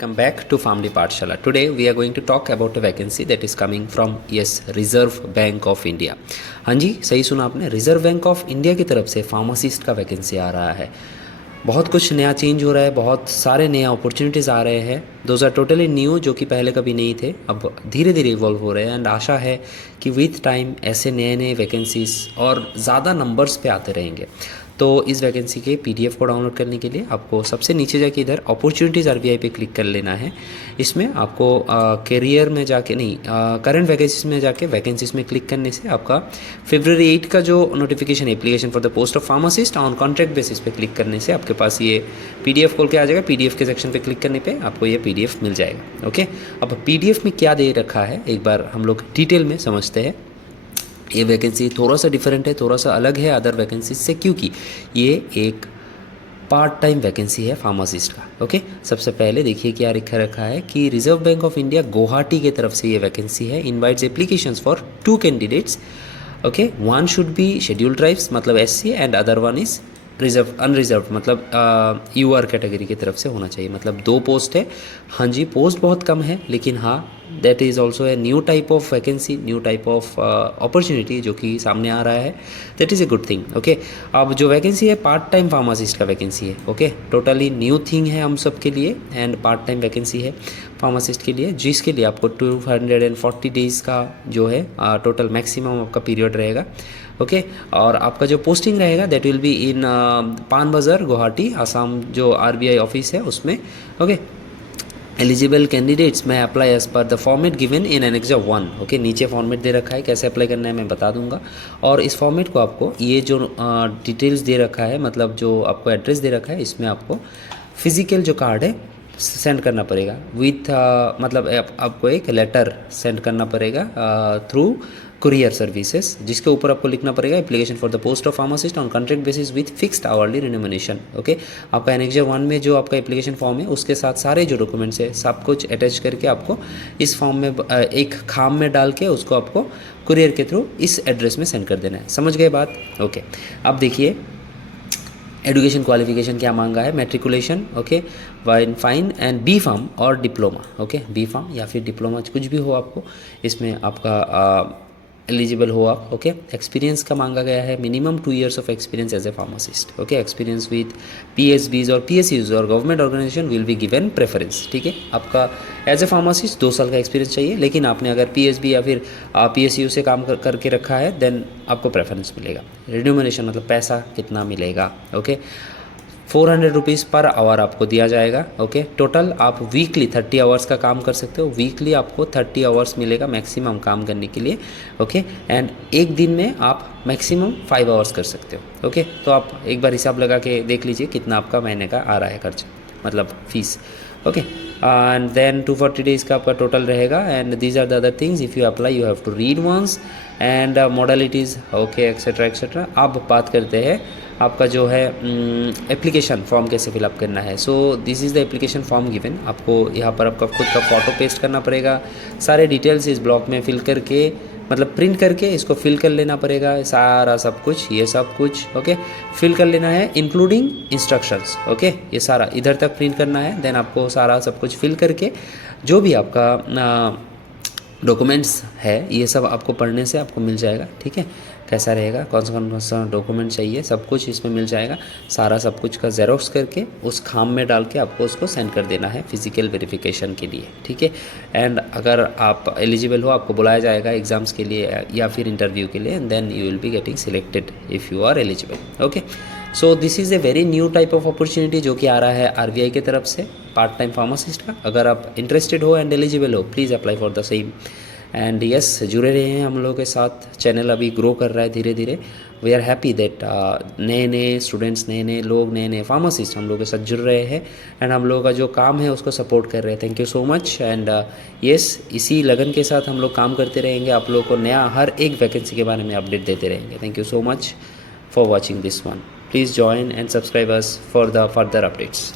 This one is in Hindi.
Welcome back to Family Pathshala. Today we are going to talk about a vacancy that is coming from Reserve Bank of India. हाँ जी, सही सुना आपने, रिजर्व बैंक ऑफ इंडिया की तरफ से फार्मासिस्ट का वैकेंसी आ रहा है। बहुत कुछ नया चेंज हो रहा है, बहुत सारे नए अपॉर्चुनिटीज़ आ रहे हैं। दोज आर टोटली न्यू, जो कि पहले कभी नहीं थे, अब धीरे धीरे इवॉल्व हो रहे हैं। एंड आशा है कि विथ टाइम ऐसे नए नए वैकेंसीज और ज़्यादा नंबर्स पे आते रहेंगे। तो इस वैकेंसी के पीडीएफ को डाउनलोड करने के लिए आपको सबसे नीचे जाके इधर अपॉर्चुनिटीज़ आरबीआई पे क्लिक कर लेना है। इसमें आपको करियर में जाके नहीं, करंट वैकेंसीज में जाके वैकेंसीज में क्लिक करने से आपका February 8 का जो notification application for the post of pharmacist on contract basis पे क्लिक करने से आपके पास ये पीडीएफ खोल के आ जाएगा। पीडीएफ के सेक्शन पे क्लिक करने पे आपको ये पीडीएफ मिल जाएगा। ओके, अब पीडीएफ में क्या दे रखा है एक बार हम लोग डिटेल में समझते हैं। ये वैकेंसी थोड़ा सा डिफरेंट है, थोड़ा सा अलग है अदर वैकेंसी से, क्योंकि ये एक पार्ट टाइम वैकेंसी है फार्मासिस्ट का। ओके, सबसे पहले देखिए क्या लिखा रखा है कि Reserve Bank of India Guwahati की तरफ से ये वैकेंसी है। Invites applications for 2 candidates. Okay, one should be scheduled tribes मतलब SC and other one is reserve unreserve मतलब यूआर कैटेगरी की तरफ से होना चाहिए। मतलब 2 पोस्ट है। हाँ जी, पोस्ट बहुत कम है, लेकिन हाँ that is also a new type of vacancy, new type of opportunity जो कि सामने आ रहा है। That is a good thing. Okay, अब जो वैकेंसी है पार्ट टाइम फार्मासिस्ट का वैकेंसी है। ओके, टोटली न्यू थिंग है हम सब के लिए एंड पार्ट टाइम वैकेंसी है फार्मासिस्ट के लिए, जिसके लिए आपको 240 डेज़ का जो है टोटल मैक्सिमम आपका पीरियड रहेगा। ओके, और आपका जो पोस्टिंग रहेगा दैट विल बी इन पान बाज़ार गुवाहाटी आसाम, जो आरबीआई ऑफिस है उसमें। ओके, एलिजिबल कैंडिडेट्स में apply as per the format given in annex 1। Okay, नीचे फॉर्मेट दे रखा है, कैसे अप्लाई करना है मैं बता दूंगा। और इस फॉर्मेट को आपको ये जो डिटेल्स दे रखा है, मतलब जो आपको एड्रेस दे रखा है, इसमें आपको फिजिकल जो कार्ड है सेंड करना पड़ेगा विथ मतलब आपको एक लेटर सेंड करना पड़ेगा थ्रू कुरियर सर्विसेज, जिसके ऊपर आपको लिखना पड़ेगा application for the post of pharmacist on contract basis with fixed hourly remuneration. Okay, आपका एनेक्जर 1 में जो आपका एप्लीकेशन फॉर्म है उसके साथ सारे जो डॉक्यूमेंट्स है सब कुछ अटैच करके आपको इस फॉर्म में एक खाम में डाल के उसको आपको कुरियर के थ्रू इस एड्रेस में सेंड कर देना है। समझ गए बात? ओके, अब देखिए एजुकेशन क्वालिफिकेशन क्या मांगा है। Matriculation, okay, fine and B pharm और डिप्लोमा। ओके, बी फार्म या फिर डिप्लोमा कुछ भी हो आपको, इसमें आपका एलिजिबल हो आप। ओके, एक्सपीरियंस का मांगा गया है minimum 2 years of experience as a pharmacist. Okay, experience with PSBs और पीएसयूज और government organisation will be given preference. ठीक है, आपका एज ए फार्मासिस्ट 2 साल का एक्सपीरियंस चाहिए, लेकिन आपने अगर पीएसबी या फिर पीएसयू से काम करके रखा है देन आपको प्रेफरेंस मिलेगा। रिन्यूमरेशन मतलब पैसा कितना मिलेगा। ओके, 400 रुपीज़ पर आवर आपको दिया जाएगा। ओके, टोटल आप वीकली 30 आवर्स का काम कर सकते हो। वीकली आपको 30 आवर्स मिलेगा मैक्सिमम काम करने के लिए। ओके, एंड एक दिन में आप मैक्सिमम 5 आवर्स कर सकते हो। ओके, तो आप एक बार हिसाब लगा के देख लीजिए कितना आपका महीने का आ रहा है खर्चा, मतलब फीस। ओके, एंड देन 240 डेज़ का आपका टोटल रहेगा। And these are the other things, if you apply you have to read once and modalities. Okay, etcetera etcetera. अब बात करते हैं आपका जो है एप्लीकेशन फॉर्म कैसे फिलअप करना है। सो this is the application form given. आपको यहाँ पर आपका खुद का फ़ोटो पेस्ट करना पड़ेगा, सारे डिटेल्स इस ब्लॉक में फिल करके, मतलब प्रिंट करके इसको फिल कर लेना पड़ेगा, सारा सब कुछ, ये सब कुछ। ओके, फिल कर लेना है इंक्लूडिंग इंस्ट्रक्शंस। ओके, ये सारा इधर तक प्रिंट करना है। देन आपको सारा सब कुछ फिल करके जो भी आपका डॉक्यूमेंट्स है ये सब आपको पढ़ने से आपको मिल जाएगा। ठीक है, कैसा रहेगा, कौन सा डॉक्यूमेंट चाहिए, सब कुछ इसमें मिल जाएगा। सारा सब कुछ का जेरोक्स करके उस खाम में डाल के आपको उसको सेंड कर देना है फिजिकल वेरिफिकेशन के लिए। ठीक है, एंड अगर आप एलिजिबल हो आपको बुलाया जाएगा एग्ज़ाम्स के लिए या फिर इंटरव्यू के लिए, and then you will be getting selected if you are eligible. Okay, so this is a very new type of opportunity जो कि आ रहा है आरबीआई की तरफ से पार्ट टाइम फार्मासिस्ट का। अगर आप इंटरेस्टेड हो एंड एलिजिबल हो please apply for the same. And yes, जुड़े रहे हैं हम लोगों के साथ। चैनल अभी ग्रो कर रहा है धीरे धीरे। वी आर हैप्पी दैट नए नए स्टूडेंट्स, नए नए लोग, नए नए फार्मासिस्ट हम लोगों के साथ जुड़ रहे हैं एंड हम लोगों का जो काम है उसको सपोर्ट कर रहे हैं। Thank you so much. And yes, इसी लगन के साथ हम लोग काम करते रहेंगे, आप लोगों को नया हर एक वैकेंसी के बारे में अपडेट देते रहेंगे। Thank you so much for watching this one. Please join and subscribe us for the further updates.